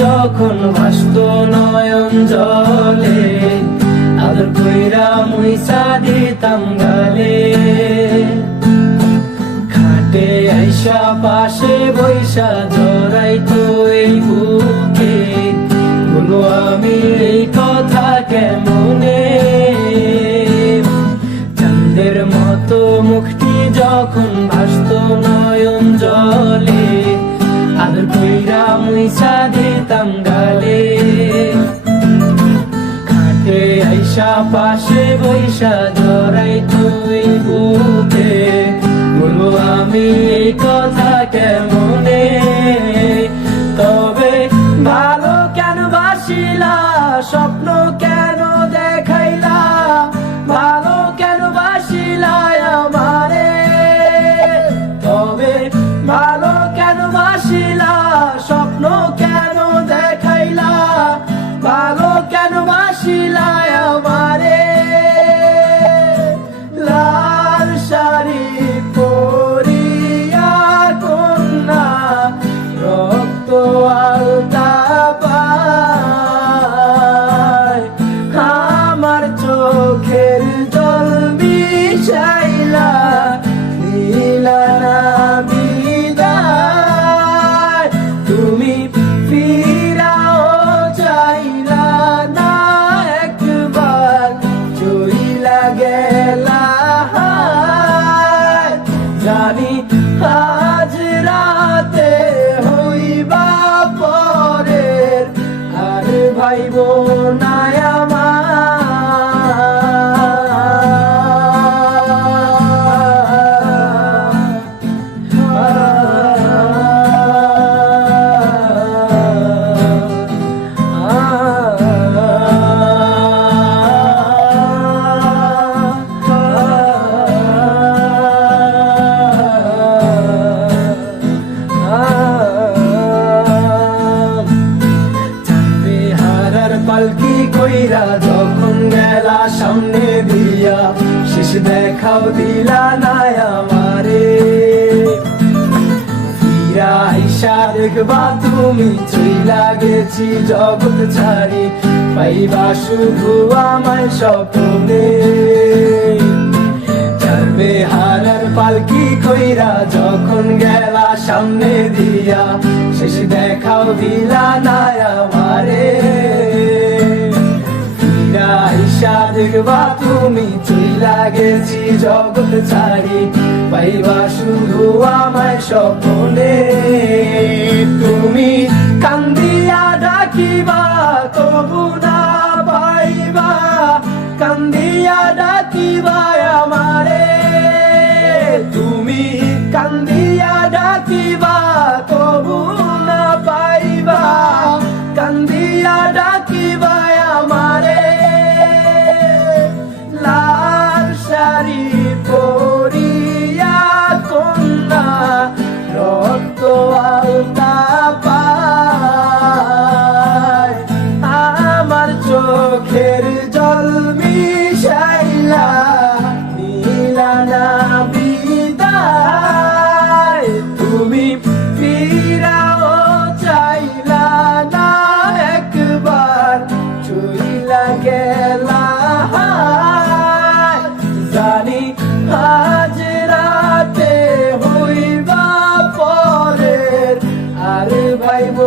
যখন ভাসত নয়ন জলে, আদর কইরা মুইসা দিতাম গালে। খাটে আইসা পাশে বৈশা জড়াইতো এই বুকে, বলো আমি এই কথা কেমনে। চাঁদের মতো মুখটি যখন ভাসত নয়ন জলে, আদর কইরা মুইসা দিতাম গালে। খাটে আইসা পাশে বৈশা জড়াইতো এই বুকে, বলো আমি এই কথা কেমনে। তবে ভালো কেন বাসিলা, স্বপ্ন কেন দেখাইলা, ভালো কেন বাসিলা আমারে। তবে ভালো কেন বাসিলা, স্বপ্ন কেন দেখাইলা, ভালো কেন বাসিলা আমারে। লাল শাড়ি পরিয়া কন্যা, রক্ত আলতা পায়, আমার চোখের জল বিষাইলা, দিলা না বিদায়। তুমি ফিরাও চাইলা না একবার, চইলা গেলা। জানি আজ রাতে হইবা পরের, আর ভাইব না পালকি কইরা যখন গেলা সামনে দিয়া, শেষ দেখাও দিলা না আমারে। ফিরা আইসা দেখবা তুমি চইলা গেছি জগৎ ছাড়ি, পাইবা শুধু আমায় স্বপ্নে। যাবে হারার পালকি কইরা যখন গেলা সামনে দিয়া, শেষ দেখাও দিলা না আমারে। আইসা দেখবা তুমি চইলা গেছি জগৎ ছাড়ি, পাইবা শুধু আমায় স্বপ্নে। তুমি কান্দিয়া ডাকিবা তবু না পাইবা, কান্দিয়া ডাকিবা আমারে। তুমি কান্দিয়া ডাকিবা তবু না পাইবা, কান্দিয়া ডাকিবা আমারে। লাল শাড়ি পরিয়া কন্যা, রক্ত আলতা পায়, আমার চোখের জল মিশাইলা, দিলা না বিদায়। তুমি ফিরাও চাইলা না একবার, চইলা গেলা। জানি আজ রাতে হইবা পরের, আর ভাইব